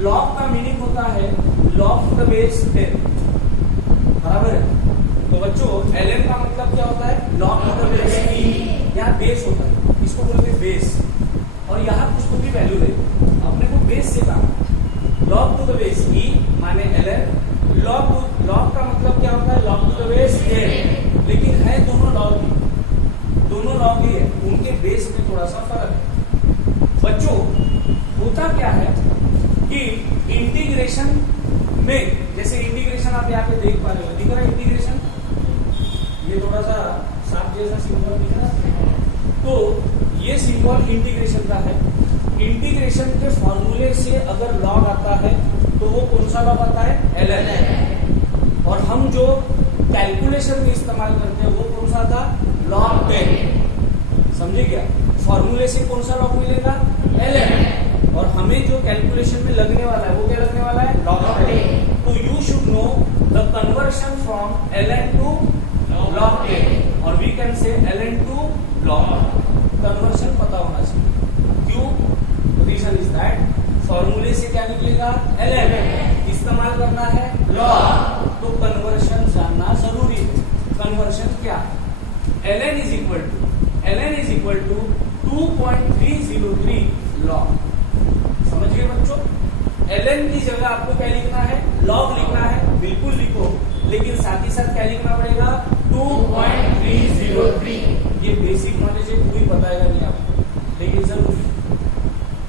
Log का meaning होता है लॉग टू द बेस 10, बराबर है। तो बच्चों ln का मतलब क्या होता है, log to the base e, यहाँ बेस होता है, इसको बोलते हैं बेस, और यहाँ कुछ को भी वैल्यू दे, अपने को बेस से काम, log to the base e माने ln, लॉग का मतलब क्या होता है, लॉग टू द बेस 10, लेकिन है दोनों लॉग ही है, उनके बेस में थोड़ा सा फर्क है। बच्चों होता क्या है कि इंटीग्रेशन में, जैसे इंटीग्रेशन आप यहाँ पे देख पा रहे हो, दिख रहा है इंटीग्रेशन, ये थोड़ा सा साफ जैसा सिंबल दिख रहा है, तो ये सिंबल इंटीग्रेशन का है। इंटीग्रेशन के फॉर्मूले से अगर लॉग आता है तो वो कौन सा लॉग आता है, ln, और हम जो कैलकुलेशन में इस्तेमाल करते हैं वो कौन सा था, लॉग 10, समझे क्या, फॉर्मूले से कौन सा लॉग मिलेगा, ln, और हमें जो कैलकुलेशन में लगने वाला है वो क्या लगने वाला है, log 10। तो you should know the conversion from ln to log 10, और we can say ln to log, conversion पता होना चाहिए। क्यों, रीजन इज दैट फॉर्मूले से क्या निकलेगा, ln, इस्तेमाल करना है log, तो कन्वर्शन जानना जरूरी है। कन्वर्शन क्या, ln is equal to 2.303 log, समझ गए बच्चों। ln की जगह आपको क्या लिखना है, log लिखना है, बिल्कुल लिखो, लेकिन साथ ही साथ क्या लिखना पड़ेगा, 2.303। ये बेसिक नॉलेज है, कोई बताएगा नहीं आपको, लेकिन जरूरी।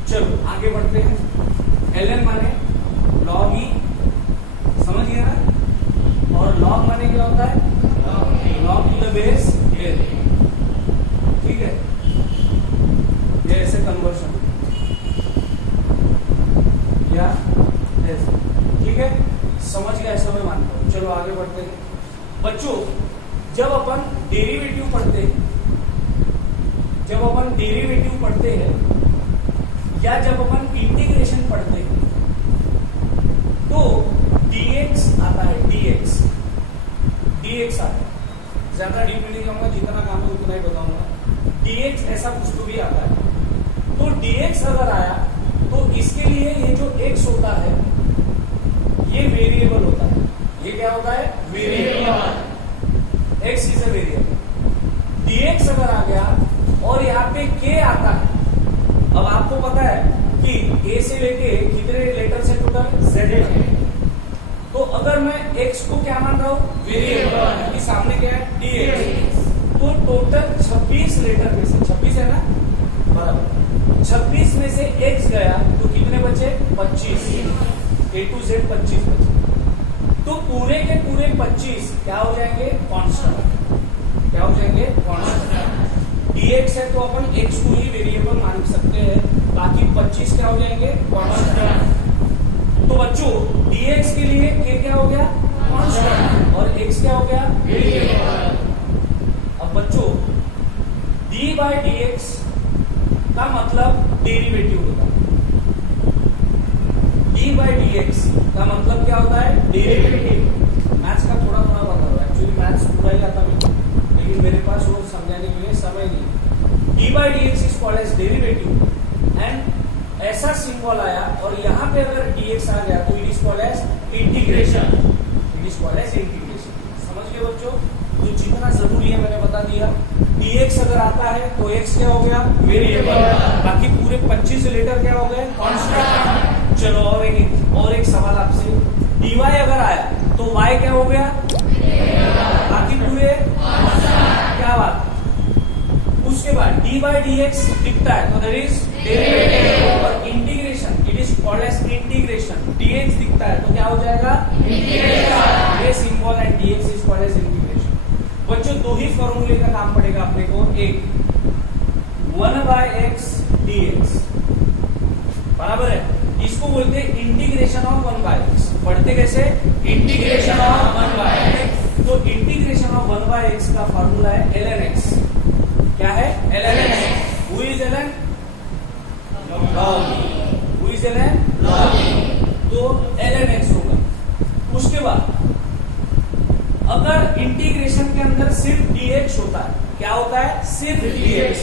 चलो आगे बढ़ते हैं। ln माने log e, समझ गए ना, और log माने क्या होता है, log टू द बेस 10, ठीक है, ये ऐसे कन्वर्शन या ऐसे, ठीक है, समझ गया, ऐसा मैं मानता हूं। चलो आगे बढ़ते हैं। बच्चों जब अपन डेरिवेटिव पढ़ते हैं या जब अपन इंटीग्रेशन पढ़ते हैं तो dx आता है, dx आता है, ज्यादा डीप में नहीं जाऊंगा, जितना काम है उतना ही बताऊंगा। dx ऐसा कुछ तो भी आता है, तो dx अगर आया तो इसके लिए ये जो x होता है ये वेरिएबल होता है, ये क्या होता है, variable, x is a variable. dx अगर आ गया और यहाँ पे k आता है, अब आपको पता है कि a से लेके कितने लेटर से टोटल z, तो अगर मैं x को क्या मान रहा हूँ, वेरिएबल, क्योंकि सामने क्या है, dx, तो टोटल 26 लेटर में से, 26 है ना, बराबर, 26 में से x गया तो कितने बचे, 25, a to z 25 बचे, तो पूरे के पूरे 25 क्या हो जाएंगे, कांस्टेंट, क्या हो जाएंगे, कांस्टेंट। dx है तो अपन x को ही वेरिएबल मान सकते हैं, बाकी 25 क्या हो जाएंगे, कांस्टेंट। तो बच्चों dx के लिए k क्या हो गया, कांस्टेंट, और x क्या हो गया, वेरिएबल। अब बच्चों d by dx का मतलब डेरिवेटिव होता है, d by dx का मतलब क्या होता है, डेरिवेटिव। मैथ्स का थोड़ा थोड़ा बता रहा हूँ, एक्चुअली मैथ्स पूरा ही आता है, लेकिन मेरे पास वो समझाने के लिए समय नहीं। d by dx is called as derivative, and ऐसा सिंबल आया और यहाँ पे अगर dx आ गया तो it is called as integration, समझ गए बच्चों। तो जितना जरूरी है मैंने बता दिया। dx अगर आता है तो x क्या हो गया, वेरिएबल, बाकी पूरे 25 लेटर क्या हो गए, कांस्टेंट। चलो और एक सवाल आपसे, dy अगर आया तो y क्या हो गया, बाकी पूरे क्या बात। उसके बाद d by dx दिखता है तो दैट इज डेरिवेटिव, और integration it is called as integration, dx दिखता है तो क्या हो जाएगा, इंटीग्रेशन, ये symbol and dx is called as integration. बच्चों दो ही फॉर्मूले का काम पड़ेगा अपने को, एक 1/x dx, बराबर है, इसको बोलते हैं इंटीग्रेशन ऑफ 1/x। पढ़ते कैसे, इंटीग्रेशन ऑफ 1/x। तो इंटीग्रेशन ऑफ 1/x का फॉर्मूला है ln x। क्या है, ln x। Who is ln, log e। Who is ln, log e। तो ln x होगा। उसके बाद अगर इंटीग्रेशन के अंदर सिर्फ dx होता है, क्या होता है, सिर्फ dx,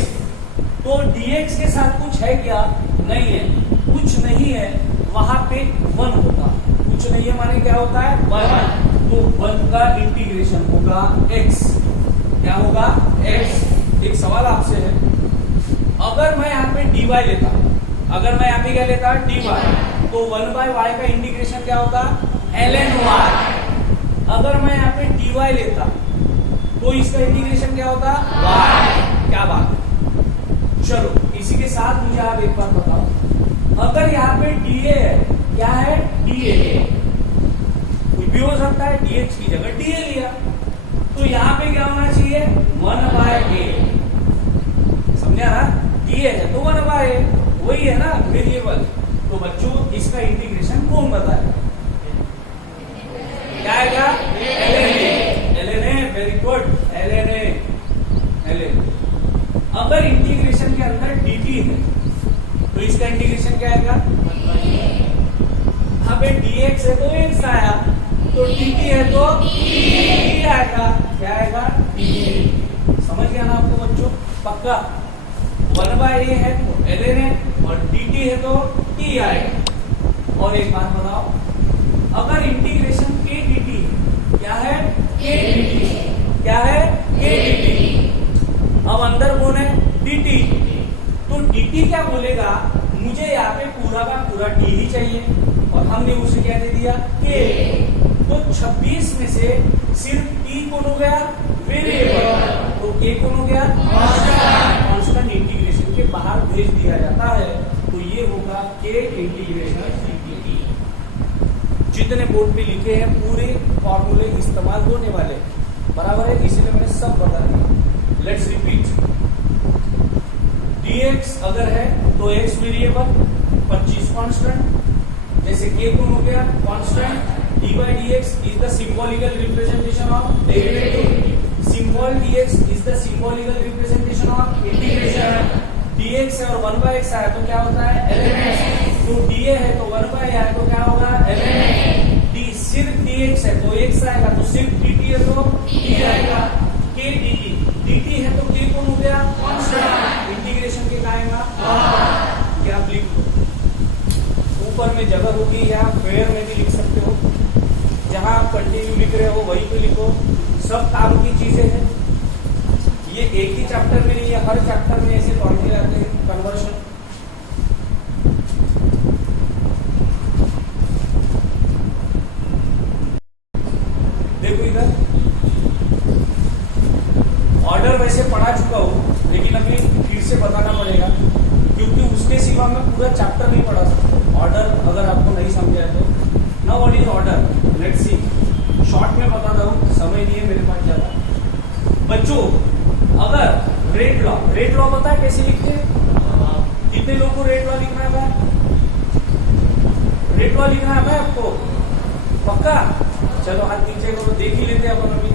तो dx के साथ कुछ है क्या, नहीं है, कुछ कुछ नहीं है वहां पे 1 होता, कुछ नहीं है माने क्या होता है 1, तो 1 का इंटीग्रेशन होगा x, क्या होगा x। एक सवाल आपसे है, अगर मैं यहाँ पे dy लेता, अगर मैं यहाँ पे क्या लेता dy, तो 1/y का इंटीग्रेशन क्या होता ln y। अगर मैं यहाँ पे dy लेता तो इसका इंटीग्रेशन क्या होता y। क्या बात है। चलो इसी के साथ मुझे आप एक बात बताओ, अगर यहाँ पे dA है, क्या है dA, कुछ भी हो सकता है, dx की जगह dA लिया, तो यहाँ पे क्या होना चाहिए 1/a। समझा ना, dA है तो 1/a, वही है ना वेरिएबल। तो बच्चों इसका इंटीग्रेशन कौन बताएगा, क्या आएगा ln a, very good ln a। अगर इंटीग्रेशन के अंदर dt है तो इसका इंटीग्रेशन क्या आएगा, यहाँ पे dx है तो x आया, तो dt है तो dt आएगा, क्या आएगा dt। समझ गया ना आपको बच्चों, पक्का। 1/a है तो ln a और dt है तो t आएगा। और एक बात बताओ, अगर इंटीग्रेशन k dt, क्या है k dt, क्या है k dt, अब अंदर कौन है dt, तो dt क्या बोलेगा, मुझे यहाँ पे पूरा का पूरा t ही चाहिए, और हमने उसे क्या दे दिया k। तो 26 में से सिर्फ t कौन हो गया वेरिएबल, तो k कौन हो गया कांस्टेंट। इंटीग्रेशन के बाहर भेज दिया जाता है, तो ये होगा k इंटीग्रेशन dt। जितने बोर्ड पे लिखे हैं पूरे फॉर्मूले इस्तेमाल होने वाले, बराबर है, इसीलिए मैंने सब बता दिया। लेट्स रिपीट, dx अगर है तो x वेरिएबल, 25 कांस्टेंट, जैसे k कौन हो गया constant, d by dx is the symbolical representation of derivative, symbol dx is the symbolical representation of integration। dx है और 1/x आया तो क्या होता है ln x, तो dA है तो 1/a है तो क्या होगा ln x। d सिर्फ dx है तो x आएगा, तो सिर्फ dt है तो t आएगा, k dt है तो k कौन हो गया कांस्टेंट, इंटीग्रेशन के का आएगा क्या आप लिख लो, ऊपर में जगह होगी या पेयर में भी लिख सकते हो, जहां आप कंटिन्यू लिख रहे हो वहीं पे लिखो, सब काम की चीजें हैं। ये एक ही चैप्टर में नहीं है, हर चैप्टर में ऐसे पढ़ते जाते हैं कन्वर्शन। देखो इधर ऑर्डर वैसे पढ़ा चुका हूं, लेकिन अभी फिर से बताना पड़ेगा, क्योंकि उसके सिवा मैं पूरा चैप्टर नहीं पढ़ा सकता ऑर्डर अगर आपको नहीं समझा है तो। Now what is order, let's see, short में बता रहा हूं, समय नहीं है मेरे पास ज्यादा। बच्चों अगर रेट लॉ पता है कैसे लिखते हैं, कितने लोगों को रेट लॉ लिखना है, रेट लॉ लिखना है आपको, पक्का। चलो हाथ नीचे करो, देख ही लेते हैं अपन अभी।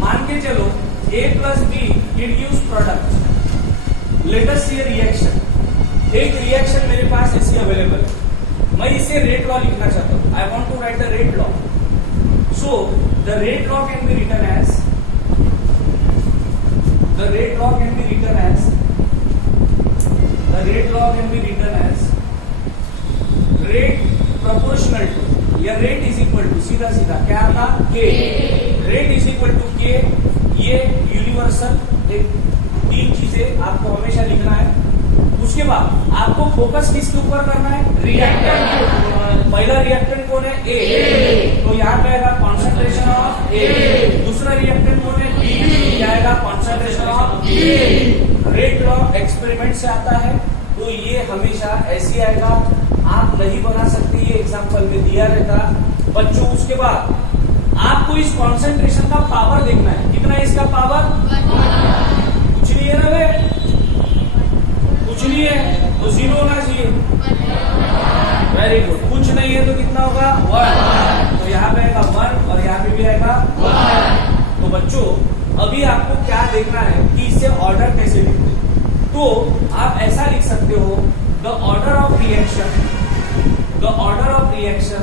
मान के चलो a plus b induce product, let us see reaction. एक रिएक्शन मेरे पास ऐसी अवेलेबल है, मैं इसे रेट लॉ लिखना चाहता हूं, I want to write the rate law. So the rate law can be written as, the rate law can be written as, the rate law can be written as rate proportional to, या rate is equal to, सीधा सीधा क्या था k, rate is equal to k। ये universal एक 3 चीजें आपको हमेशा लिखना है। उसके बाद आपको फोकस किसके ऊपर करना है, रिएक्टेंट के ऊपर। पहला रिएक्टेंट कौन है A, तो यहाँ पे आएगा कॉन्सेंट्रेशन ऑफ A। दूसरा रिएक्टेंट कौन है B, क्या आएगा concentration of B। Rate law experiment से आता है, तो ये हमेशा ऐसे आएगा, आप नहीं बना सकते, ये एग्जांपल में दिया रहता बच्चों। उसके बाद आपको इस कॉन्सेंट्रेशन का पावर देखना है, कितना है इसका पावर, कुछ नहीं है ना वे, कुछ नहीं है तो 0 होना चाहिए, वेरी गुड। कुछ नहीं है तो कितना होगा 1, तो यहाँ पे आएगा 1 और यहाँ पे भी आएगा 1। तो बच्चों अभी आपको क्या देखना है कि इससे ऑर्डर कैसे लिखते हैं, तो आप ऐसा लिख सकते हो, the order of reaction, the order of reaction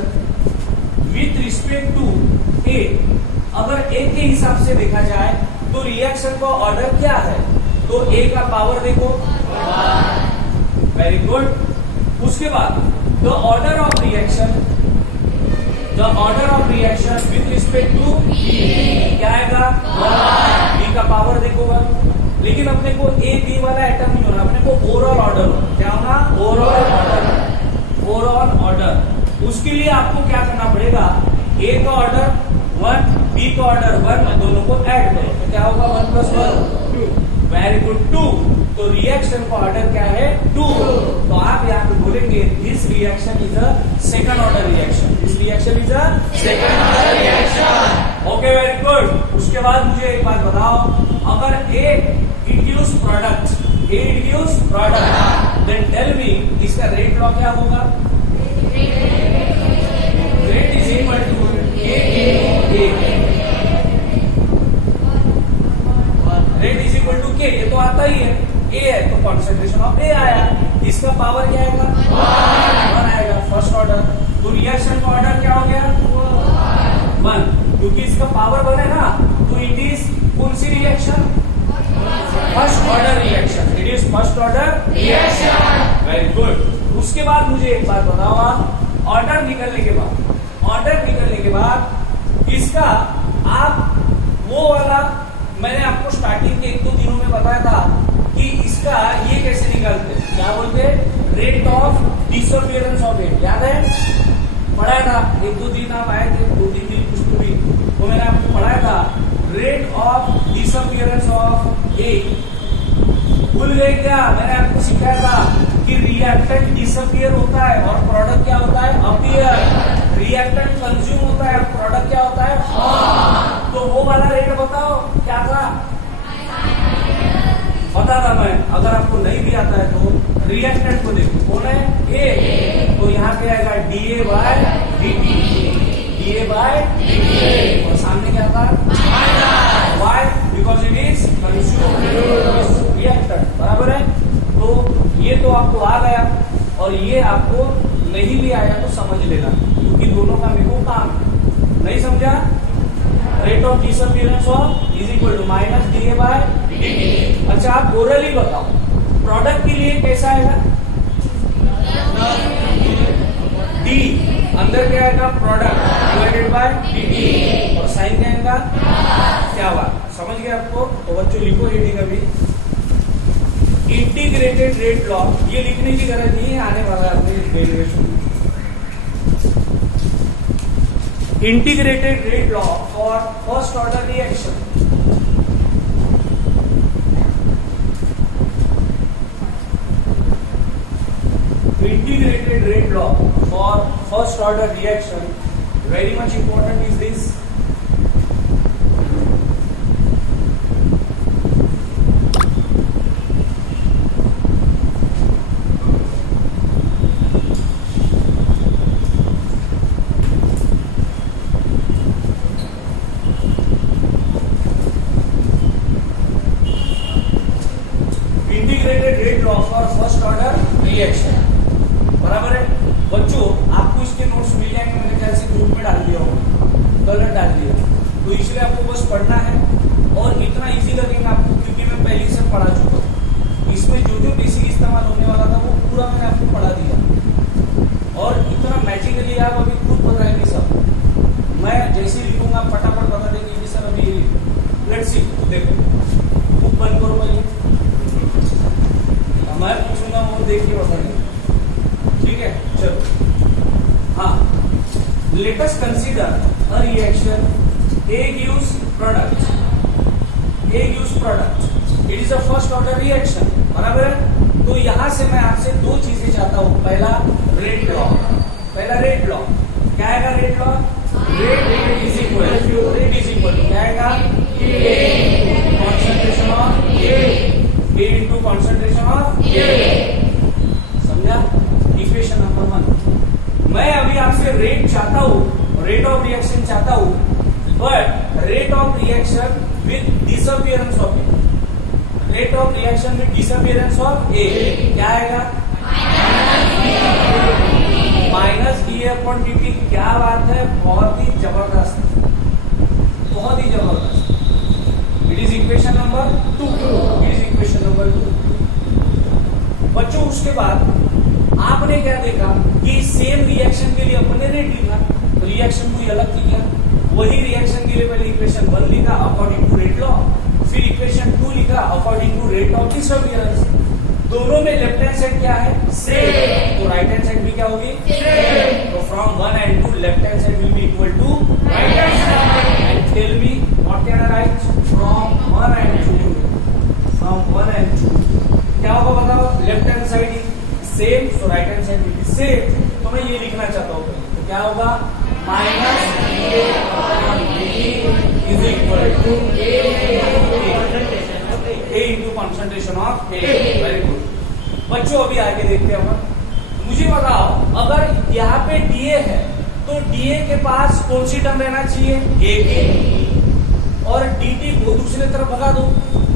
with respect to A. अगर ए के हिसाब से देखा जाए तो रिएक्शन का ऑर्डर क्या है, तो ए का पावर देखो, वेरी गुड। उसके बाद the order of reaction with respect to क्या आएगा, बी का पावर देखोगा। लेकिन अपने को ए बी वाला एटम नहीं होना, अपने को ओवरऑल ऑर्डर होना। क्या होना, ओवरऑल ऑर्डर। उसके लिए आपको क्या करना पड़ेगा, ए का ऑर्डर 1, बी का ऑर्डर 1, दोनों को ऐड करो तो क्या होगा 1 + 1 2। Very good, 2। तो रिएक्शन का ऑर्डर क्या है, 2। तो आप यहाँ पे बोलेंगे this reaction is a second order reaction. This reaction is a second order reaction. Okay, very good. उसके बाद मुझे एक बात बताओ, अगर एक induce product then tell me इसका रेट लॉ क्या होगा। Rate is equal to rate is equal to k. ये तो आता ही है, ए है तो कॉन्सेंट्रेशन ऑफ ए आया। इसका पावर क्या आएगा, 1 आएगा, फर्स्ट ऑर्डर। तो रिएक्शन का ऑर्डर क्या हो गया, 1। क्योंकि इसका पावर 1 है ना, तो इट इज कौन सी reaction, first order reaction. It is first order reaction. Very good. उसके बाद मुझे एक बात बताओ, ऑर्डर निकलने के बाद इसका आप वो वाला मैंने आपको स्टार्टिंग के 1-2 दिनों में बताया था कि इसका ये कैसे निकालते हैं, क्या बोलते हैं, रेट ऑफ डिसअपियरेंस ऑफ ए। याद है, पढ़ाया था 1-2 दिन आप आए थे, 2-3 दिन कुछ तो भी, तो मैंने आपको पढ़ाया था रेट ऑफ डिसअपियरेंस ऑफ ए। भूल गए क्या, मैंने आपको सिखाया था कि रिएक्टेंट डिसअपियर होता है और प्रोडक्ट क्या होता है, अपीयर। रिएक्टेंट कंज्यूम होता है और प्रोडक्ट क्या होता है। तो वो वाला रेट बताओ क्या था, पता था मैं। अगर आपको नहीं भी आता है तो रिएक्टेंट को देखो, कौन है, ए। तो यहाँ पे आएगा डीए बाय dt। और सामने क्या था, why, because it is consumed reactant. बराबर है। तो ये तो आपको आ गया, और ये आपको नहीं भी आया तो समझ लेना, क्योंकि दोनों का मेरे को काम है। नहीं समझा, rate of disappearance of is equal to minus d A by dt। अच्छा, आप ओरली बताओ प्रोडक्ट के लिए कैसा आएगा, डी अंदर क्या आएगा, प्रोडक्ट डिवाइडेड बाय dt, और साइन क्या आएगा, क्या बात समझ गए आपको। तो बच्चों लिखो हेडिंग अभी, इंटीग्रेटेड रेट लॉ। ये लिखने की जरूरत नहीं है, आने वाला है अपने derivation. Integrated rate law for first order reaction. Integrated rate law for first order reaction, very much important is this. Integrated rate law for first order reaction. बराबर है बच्चों, आपको इसके नोट्स मिल जाएंगे, मेरे ख्याल से ग्रुप में डाल दिया होगा, कलर डाल दिया, तो इसलिए आपको बस पढ़ना है। और इतना इजी लगेगा आपको, क्योंकि मैं पहले से पढ़ा चुका हूँ। इसमें जो जो बेसिक इस्तेमाल होने वाला था वो पूरा मैंने आपको पढ़ा दिया, और इतना मैजिकली आप अभी खुद बताएंगे सब। मैं जैसे लिखूंगा फटाफट बता देंगे कि सर अभी लेट्स सी। देखो बुक बंद करो पहले, मैं पूछूंगा वो देख के बताएंगे, ठीक है। चलो, हाँ, let us consider a reaction A gives product, it is a first order reaction. बराबर है। तो यहां से मैं आपसे दो चीजें चाहता हूं। पहला रेट लॉ, क्या आएगा rate law, rate is equal to क्या आएगा, concentration of A into concentration of A. समझा, इक्वेशन नंबर 1। मैं अभी आपसे रेट चाहता हूं, रेट ऑफ रिएक्शन चाहता हूं, but rate of reaction with disappearance of A, rate of reaction with disappearance of A क्या आएगा, minus D upon D T. क्या बात है, बहुत ही जबरदस्त, बहुत ही जबरदस्त। इट इज इक्वेशन नंबर 2, बच्चों उसके बाद आपने क्या देखा कि सेम रिएक्शन के लिए अपने रेट लिखा, तो रिएक्शन को अलग किया, वही रिएक्शन के लिए पहले इक्वेशन 1 लिखा अकॉर्डिंग टू रेट लॉ, फिर इक्वेशन 2 लिखा according to rate of disappearance. दोनों में लेफ्ट हैंड साइड क्या है? सेम, तो राइट हैंड साइड भी क्या होगी? सेम। तो from 1 and 2 left hand side will be equal to right hand side. And tell me what can I write from 1 and 2, from 1 and 2 क्या होगा बताओ? Left hand side same, so right hand side will be same. तो मैं ये लिखना चाहता हूँ, तो क्या होगा? Minus is equal to A into concentration of A। Very good बच्चों, अभी आगे देखते हैं। मुझे बताओ, अगर यहाँ पे DA है तो DA के पास कौन सी टर्म रहना चाहिए? A की, और DT को दूसरी तरफ भगा दो,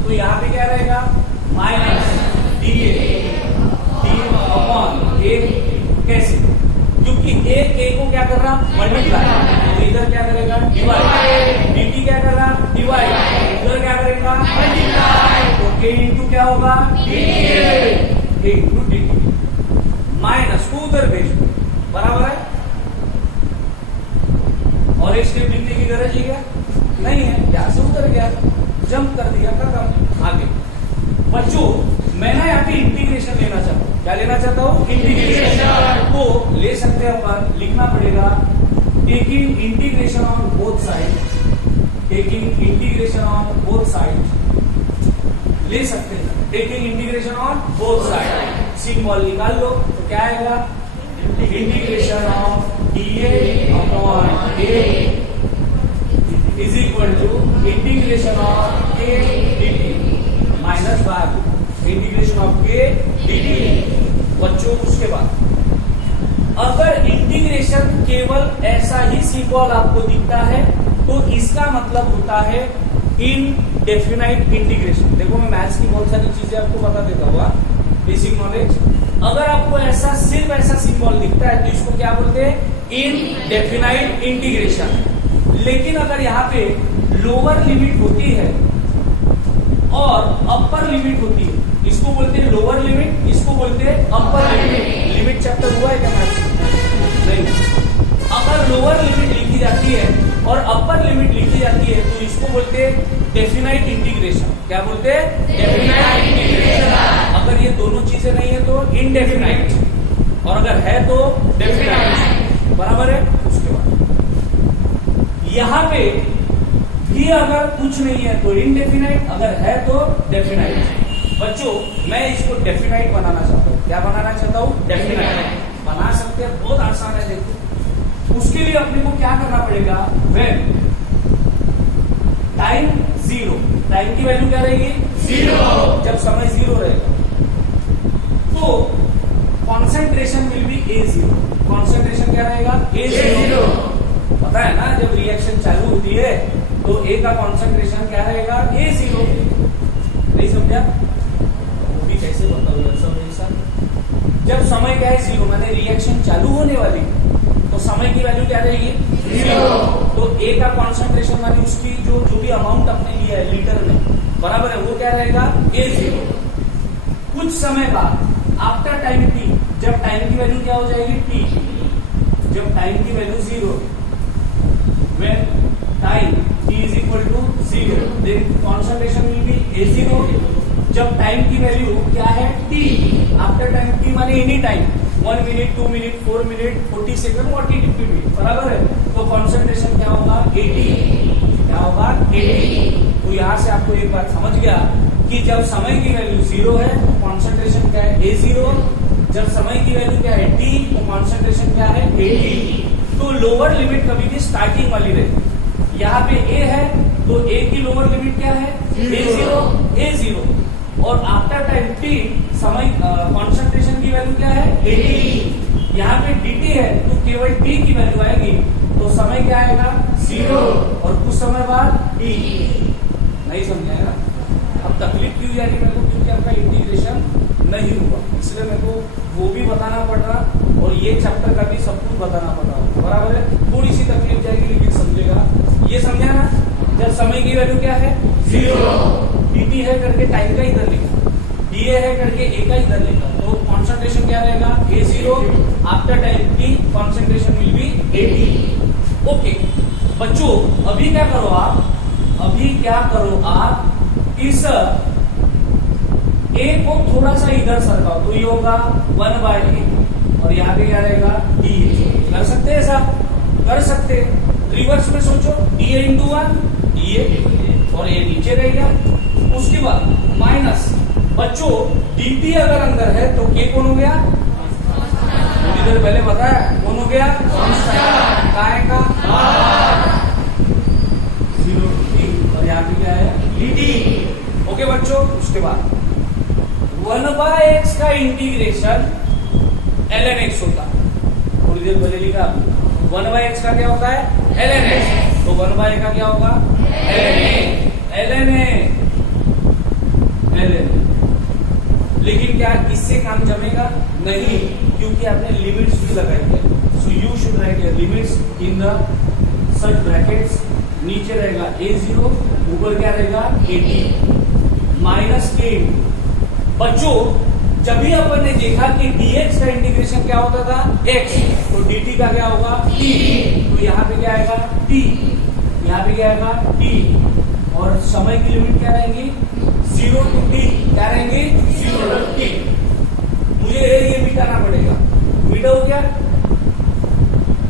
तो यहाँ पे क्या रहेगा? Minus DA upon A। कैसे? क्योंकि A K को क्या कर रहा? मल्टीप्लाई, तो इधर क्या करेगा? डिवाइड। DT क्या कर रहा? डिवाइड, इधर क्या करेगा? मल्टीप्लाई। तो K इंटू क्या होगा? K into DT। माइनस को उधर भेज दो, बराबर है। और एक स्टेप लिखने की गरज है क्या? नहीं है, यहां से उतर गया, जंप कर दिया, खत्म। आगे बच्चों, मैं ना यहाँ पे इंटीग्रेशन लेना चाहता हूँ। क्या लेना चाहता हूँ? इंटीग्रेशन। तो ले सकते हैं अपन, लिखना पड़ेगा taking integration on both side, taking integration on both side ले सकते हैं, taking integration on both side. Symbol निकाल लो, तो क्या आएगा? Integration of DA upon A is equal to integration of K dt minus भाग इंटीग्रेशन ऑफ K dt। बच्चों, उसके बाद अगर इंटीग्रेशन केवल ऐसा ही सिंबल आपको दिखता है तो इसका मतलब होता है इनडेफिनाइट इंटीग्रेशन। देखो, मैं मैथ्स की बहुत सारी चीजें आपको बता देता हुआ, बेसिक नॉलेज। अगर आपको ऐसा सिर्फ ऐसा सिंबल दिखता है तो इसको क्या बोलते हैं? Indefinite integration. लेकिन अगर यहाँ पे लोअर लिमिट होती है और अपर लिमिट होती है, इसको बोलते हैं लोअर लिमिट, इसको बोलते हैं अपर लिमिट। लिमिट चैप्टर हुआ है क्या मैथ्स? नहीं। अगर लोअर लिमिट लिखी जाती है और अपर लिमिट लिखी जाती है तो इसको बोलते हैं डेफिनाइट इंटीग्रेशन। क्या बोलते हैं? Definite integration. अगर ये दोनों चीजें नहीं है तो इनडेफिनाइट, और अगर है तो डेफिनाइट, बराबर है। उसके बाद यहाँ पे भी अगर कुछ नहीं है तो इनडेफिनाइट, अगर है तो डेफिनाइट। बच्चों, मैं इसको डेफिनाइट बनाना चाहता हूँ। क्या बनाना चाहता हूँ? डेफिनाइट बना सकते हैं, बहुत आसान है। देखो, उसके लिए अपने को क्या करना पड़ेगा? व्हेन टाइम 0, टाइम की वैल्यू क्या रहेगी? 0। जब समय 0 रहेगा तो concentration will be A0। Concentration क्या रहेगा? A0। पता है ना, जब रिएक्शन चालू होती है तो A का कॉन्सेंट्रेशन क्या रहेगा? A0। नहीं समझा? वो भी कैसे बताऊं जब समय क्या है? 0, मैंने रिएक्शन चालू होने वाली तो समय की वैल्यू क्या रहेगी? 0। तो A का कॉन्सेंट्रेशन मानी उसकी जो भी अमाउंट आपने लिया है लीटर में, बराबर है, वो क्या रहेगा? A0। कुछ समय बाद आफ्टर टाइम T, जब टाइम की वैल्यू क्या हो जाएगी? T। जब टाइम की value 0, when time T is equal to 0, then concentration will be A0। जब टाइम की वैल्यू क्या है? T। आफ्टर टाइम T माने any time, 1 minute, 2 minute, 4 minute, 40 second, 40 minute, बराबर है। तो कॉन्सेंट्रेशन क्या होगा? 80। क्या होगा? 80। तो यहाँ से आपको एक बात समझ गया कि जब समय की वैल्यू 0 है तो कॉन्सेंट्रेशन क्या है? A0। जब समय की वैल्यू क्या है? T, तो कॉन्सेंट्रेशन क्या है? 80। तो लोअर लिमिट कभी भी स्टार्टिंग वाली रहेगी। यहाँ पे A है तो A की लोअर लिमिट क्या है? A0। और आफ्टर टाइम T समय कॉन्सेंट्रेशन की वैल्यू क्या है? 80। यहाँ पे dt है तो केवल T की वैल्यू आएगी, तो समय क्या आएगा? 0। और कुछ समय बाद T। नहीं समझाए ना? अब तकलीफ क्यों जा रही मेरे को? क्योंकि आपका इंटीग्रेशन नहीं हुआ, इसलिए मेरे को वो भी बताना पड़ रहा और ये चैप्टर का भी सब कुछ बताना पड़ रहा, बराबर है। थोड़ी सी तकलीफ जाएगी लेकिन समझेगा। ये समझा ना? जब समय की वैल्यू क्या है? 0। dt है करके टाइम का इधर लिखा, da है करके A का इधर लिखा, तो कॉन्सेंट्रेशन क्या रहेगा? A0। After time T concentration will be 80। Okay बच्चों, अभी क्या करो आप इस ए को थोड़ा सा इधर सरकाओ, तो ये होगा 1/a और यहाँ पे क्या रहेगा डी। कर सकते हैं ऐसा? कर सकते। रिवर्स में सोचो, डी इंटू 1 डी और ये नीचे रहेगा। उसके बाद माइनस, बच्चों dt अगर अंदर है तो k कौन हो गया? थोड़ी देर पहले बताया कौन हो गया? काय का 0 t और यहाँ पे क्या है dt। ओके बच्चों, उसके बाद 1/x का इंटीग्रेशन ln x होता है। थोड़ी देर पहले लिखा 1/x का क्या होता है? ln x। तो 1/a का क्या होगा? ln a। लेकिन क्या इससे काम जमेगा? नहीं, क्योंकि आपने लिमिट्स भी लगाई है। So you should write your limits in the such brackets. नीचे रहेगा a0, ऊपर क्या रहेगा 80 माइनस k। बच्चों जब भी अपन ने देखा कि dx का इंटीग्रेशन क्या होता था x, तो dt का क्या होगा t। तो यहाँ पे क्या आएगा t, यहाँ पे क्या आएगा t और समय की लिमिट क्या रहेंगी 0 to t। क्या रहेंगे 0 to t। मुझे ये मिटाना पड़ेगा। मिटा हो गया?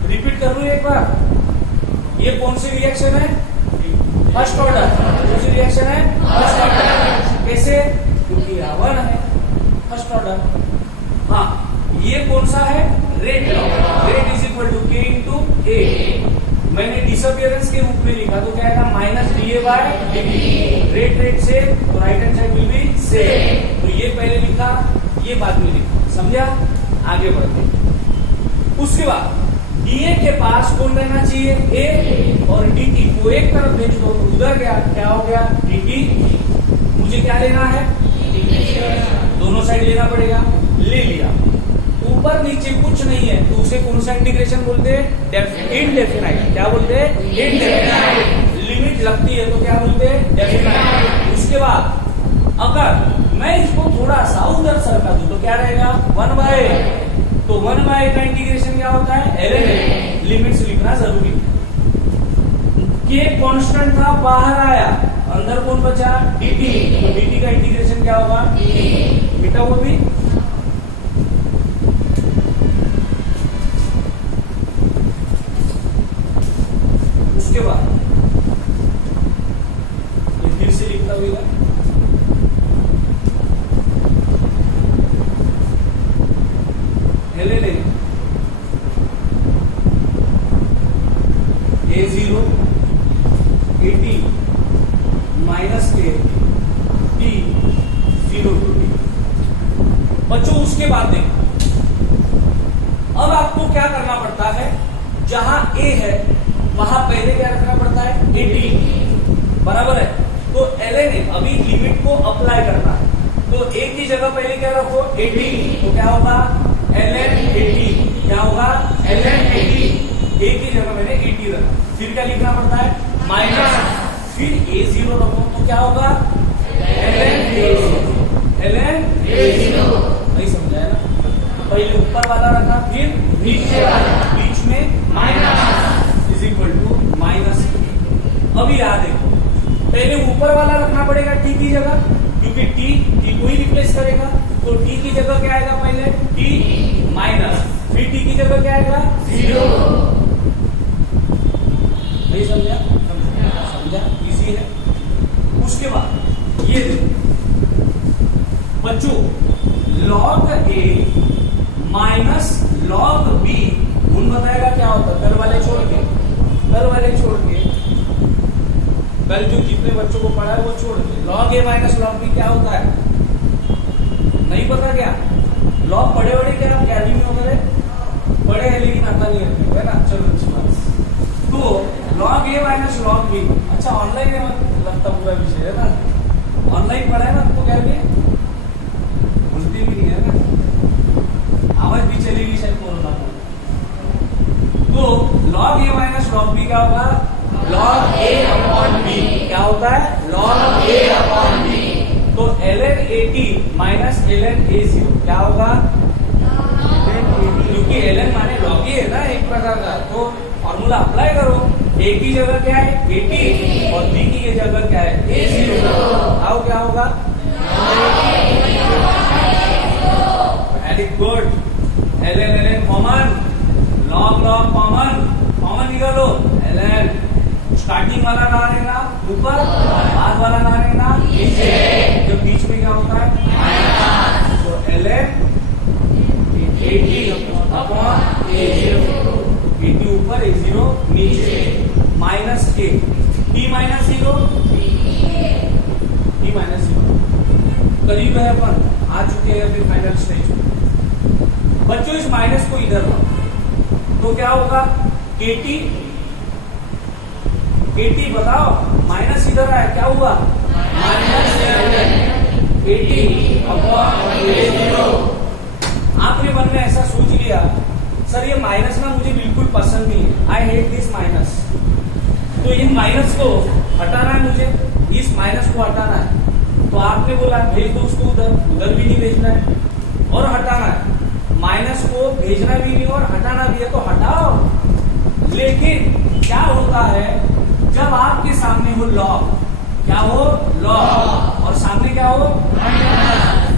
रिपीट कर लूं एक बार। ये कौन सी रिएक्शन है? First order. कौन सी रिएक्शन है? First order. कैसे? क्योंकि रावण है फर्स्ट ऑर्डर। हाँ, ये कौन सा है? Rate law. Rate is equal to k into A. मैंने डिसअपियरेंस के रूप में लिखा तो क्या आएगा माइनस da/dt। रेट से तो right hand side will be same. तो ये पहले लिखा, ये बाद में लिखा। समझा? आगे बढ़ते। उसके बाद dA के पास कौन रहना चाहिए? a और dt को एक तरफ भेज दो तो उधर गया, क्या हो गया dt। मुझे क्या लेना है? दोनों साइड लेना पड़ेगा। ले लिया। ऊपर नीचे कुछ नहीं है तो उसे कौन सा इंटीग्रेशन बोलते हैं? इनडेफिनाइट। क्या बोलते हैं? इनडेफिनाइट। लिमिट लगती है तो क्या बोलते हैं? डेफिनाइट। उसके बाद अगर मैं इसको थोड़ा सा उधर सरका दूं तो क्या रहेगा 1/a। तो 1/a का इंटीग्रेशन क्या होता है? ln। लिमिट्स लिखना जरूरी है। k कांस्टेंट था, बाहर आया, अंदर कौन बचा? dt। तो dt का इंटीग्रेशन क्या होगा? बेटा वो भी उसके बाद फिर से लिखता हुआ ln a0 80 माइनस के t 0 to t। बच्चों उसके बाद देखो, अब आपको क्या करना पड़ता है? जहां a है वहां पहले क्या रखना पड़ता है? 80। बराबर है। तो ln a अभी लिमिट को अप्लाई करना है तो a की जगह पहले क्या रखो 80। तो क्या होगा ln 80। क्या होगा ln 80। a की जगह मैंने 80 रखा। फिर क्या लिखना पड़ता है? माइनस, फिर a0 रखो तो क्या होगा ln a0। नहीं समझाया ना? पहले ऊपर वाला रखा, फिर नीचे वाला, बीच में minus is equal to minus. अभी याद देखो, पहले ऊपर वाला रखना पड़ेगा t की जगह, क्योंकि t को ही रिप्लेस करेगा। तो t की जगह क्या आएगा? पहले t माइनस, फिर t की जगह क्या आएगा 0। नहीं समझा? समझा? इजी है। उसके बाद ये बच्चों log a minus log b उन बताएगा क्या होता है? कल वाले छोड़ के कल जो जितने बच्चों को पढ़ा है वो छोड़ के log a minus log b क्या होता है? नहीं पता क्या? log पढ़े क्या आप कैली में वगैरह पढ़े हैं लेकिन आता नहीं है ना? चलो अच्छी बात। तो log a minus log b, अच्छा ऑनलाइन है लगता पूरा विषय है ना? ऑनलाइन पढ़ा है ना आपको? क्या भूलती भी नहीं है ना? आवाज भी चलेगी शायद कोरोना में। तो log a minus log b क्या होगा? log a upon b। क्या होता है? log a upon b। तो ln at minus ln a0 क्या होगा? क्योंकि क्योंकि ln माने लॉग ही है ना एक प्रकार का, तो फॉर्मूला अप्लाई करो। a की जगह क्या है 80 और b की जगह क्या है a0, आओ क्या होगा very good. ln common, log common, common निकालो ln। स्टार्टिंग वाला कहाँ रहेगा ऊपर, बाद वाला कहाँ रहेगा नीचे, तो बीच में क्या होता है तो ln 80 अपॉन a0, 80 ऊपर a0 नीचे, माइनस के t माइनस 0, t माइनस 0 करीब है, अपन आ चुके हैं अभी फाइनल स्टेज में। बच्चों इस माइनस को इधर लाओ तो क्या होगा kt, kt बताओ, माइनस इधर आया क्या हुआ माइनस 80 अपॉन a0। आपने मन में ऐसा सोच लिया सर ये माइनस ना मुझे बिल्कुल पसंद नहीं है, आई हेट दिस माइनस, तो ये माइनस को हटाना है मुझे, इस माइनस को हटाना है, तो आपने बोला भेज दो उसको उधर, उधर भी नहीं भेजना है और हटाना है, माइनस को भेजना भी नहीं और हटाना भी है तो हटाओ। लेकिन क्या होता है जब आपके सामने हो लॉग, क्या हो लॉग और सामने क्या हो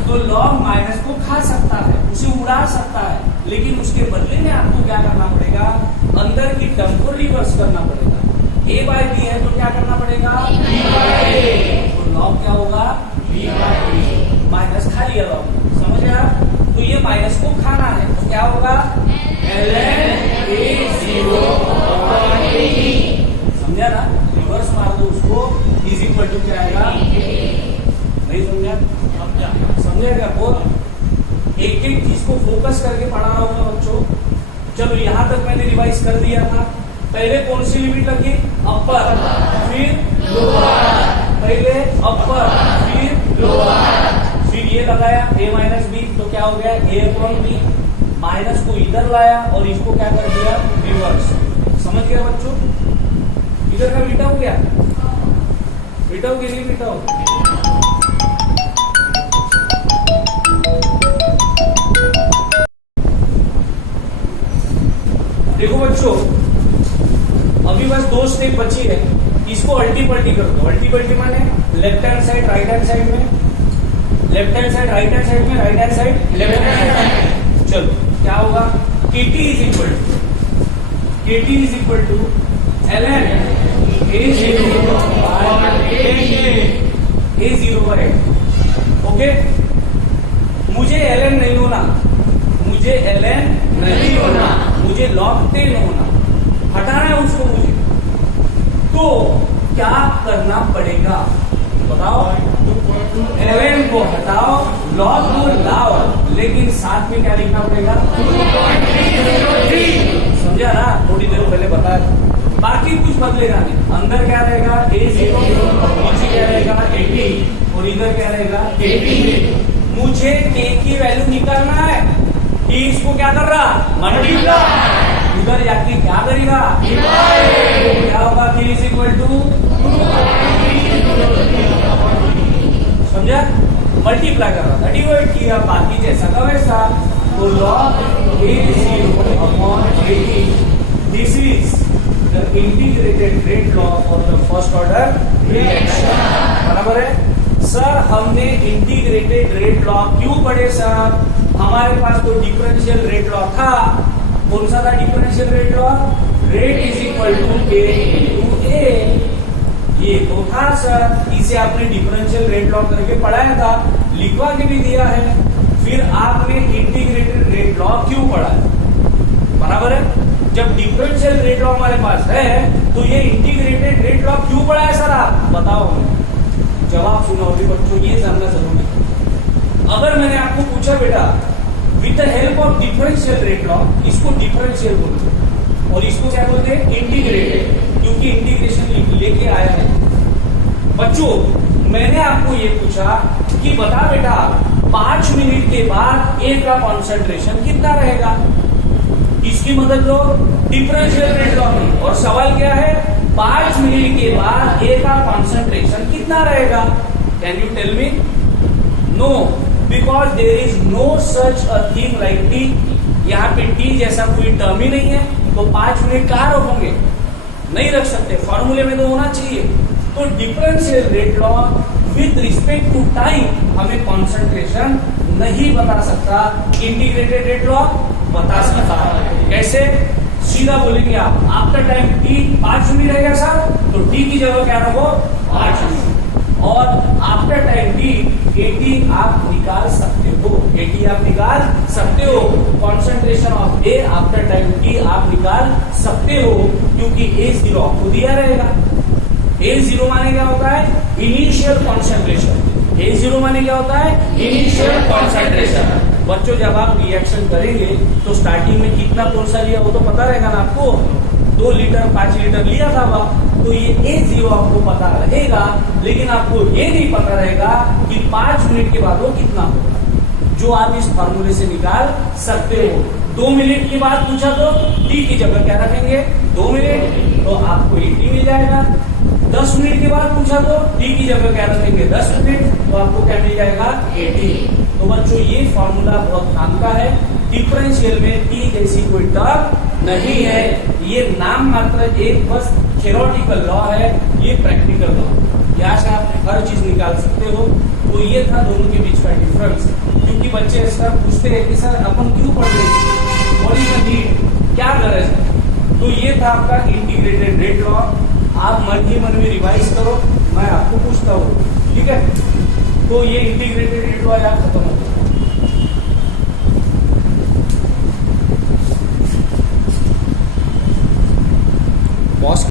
तो लॉग माइनस को खा सकता है, उसे उड़ा सकता है, लेकिन उसके बदले में आपको क्या करना पड़ेगा अंदर की टर्म को रिवर्स करना पड़ेगा। a बाय बी है तो क्या करना पड़ेगा b बाय a, तो लॉग क्या होगा b बाय a, माइनस खा लिया लॉग, समझ गया। तो ये माइनस को खाना है तो क्या होगा ln a0 अपॉन a, समझा ना, रिवर्स मार दो उसको, इज इक्वल टू क्या आएगा, नहीं समझा, समझे क्या बोल। एक एक चीज को फोकस करके पढ़ा रहा हूँ बच्चों। चलो यहाँ तक मैंने रिवाइज कर दिया था। पहले कौन सी लिमिट लगी अपर, फिर लोअर, पहले अपर फिर लोअर, फिर ये लगाया a माइनस बी, तो क्या हो गया a अपॉन बी, माइनस को इधर लाया और इसको क्या कर दिया रिवर्स। समझ गया बच्चों, इधर का बीटा हो गया, बीटा हो गया नहीं बीटा हो। देखो बच्चों अभी बस दो स्टेप बची है, इसको अल्टी पल्टी कर दो। अल्टी पल्टी माने left hand side right hand side में, left hand side right hand side में, right hand side left hand side. चलो क्या होगा kt is equal to ln a0 by okay. मुझे ln नहीं होना, मुझे ln नहीं होना, मुझे log 10 होना, हटाना है उसको मुझे, तो क्या करना पड़ेगा बताओ, ln को हटाओ log को लाओ, लेकिन साथ में क्या लिखना पड़ेगा समझा ना, थोड़ी देर पहले बताया। बाकी कुछ बदलेगा नहीं, अंदर क्या रहेगा a0, नीचे क्या रहेगा 80 और इधर क्या रहेगा 80। मुझे k की वैल्यू निकालना है, कि इसको क्या कर रहा मल्टीप्लाई, उधर जाके क्या करेगा क्या होगा k इज इक्वल टू समझा, मल्टीप्लाई कर रहा था, डिवाइड किया, बाकी जैसा का वैसा, तो log a0 upon 80, this is the integrated rate law of the first order reaction. बराबर है सर, हमने इंटीग्रेटेड रेट लॉ क्यों पढ़े सर, हमारे पास तो डिफरेंशियल रेट लॉ था। कौन सा था differential rate law, rate is equal to k into a, ये तो था सर, इसे आपने डिफरेंशियल रेट लॉ करके पढ़ाया था, लिखवा के भी दिया है। फिर आपने इंटीग्रेटेड रेट लॉ क्यों पढ़ा है, बराबर है। जब डिफरेंशियल रेट लॉ हमारे पास है तो ये इंटीग्रेटेड रेट लॉ क्यों पढ़ा है सर आप बताओ, जवाब सुनाओगे बच्चों, ये जानना जरूरी है। अगर मैंने आपको पूछा बेटा with the help of differential rate law, इसको डिफरेंशियल बोलते हैं और इसको क्या बोलते हैं इंटीग्रेटेड, क्योंकि इंटीग्रेशन लेके आया है। बच्चों मैंने आपको ये पूछा कि बता बेटा 5 मिनट के बाद ए का कॉन्सेंट्रेशन कितना रहेगा, किसकी मदद लो डिफरेंशियल रेट लॉ की, और सवाल क्या है 5 मिनट के बाद ए का कॉन्सेंट्रेशन कितना रहेगा। Can you tell me, no, because there is no such a thing like T, यहाँ पे टी जैसा कोई टर्म ही नहीं है, तो 5 मिनट कहाँ रोकोगे, नहीं रख सकते, फॉर्मूले में तो होना चाहिए। तो differential rate law with respect to time हमें कॉन्सेंट्रेशन नहीं बता सकता, इंटीग्रेटेड रेट लॉ बता सकता। कैसे, सीधा बोलेंगे आप आफ्टर टाइम टी 5 मिनट रहेगा सर, तो टी की जगह क्या रखो 5 मिनट, और आफ्टर टाइम टी 80 आप निकाल सकते हो, 80 आप निकाल सकते हो। Concentration of A after time T आप निकाल सकते हो, क्योंकि ए 0 आपको दिया रहेगा। ए 0 माने क्या होता है, इनिशियल कॉन्सेंट्रेशन। ए 0 माने क्या होता है, इनिशियल कॉन्सेंट्रेशन। बच्चों जब आप रिएक्शन करेंगे तो स्टार्टिंग में कितना कौन सा लिया वो तो पता रहेगा ना आपको, 2 लीटर 5 लीटर लिया था वह, तो ये A0 आपको पता रहेगा, लेकिन आपको ये नहीं पता रहेगा कि 5 मिनट के बाद वो कितना होगा, जो आप इस फार्मूले से निकाल सकते हो। 2 मिनट के बाद पूछा तो टी की जगह क्या रखेंगे 2 मिनट, तो आपको 80 मिल जाएगा। 10 मिनट के बाद पूछा तो टी की जगह क्या रखेंगे 10 मिनट, तो आपको क्या मिल जाएगा 80। तो बच्चों ये फॉर्मूला बहुत काम का है, डिफरेंशियल में टी जैसी कोई टर्म नहीं है, ये नाम मात्र एक बस थ्योरेटिकल लॉ है, ये प्रैक्टिकल लॉ, यहाँ से आप हर चीज निकाल सकते हो। तो ये था दोनों के बीच का डिफरेंस, क्योंकि बच्चे सर पूछते हैं कि सर अपन क्यों पढ़ रहे हैं, व्हाट इज द नीड, क्या गरज है। तो ये था आपका इंटीग्रेटेड रेट लॉ, आप मन ही मन में रिवाइज करो, मैं आपको पूछता हूँ, ठीक है। तो ये इंटीग्रेटेड रेट लॉ यहाँ खत्म हो गया। बॉस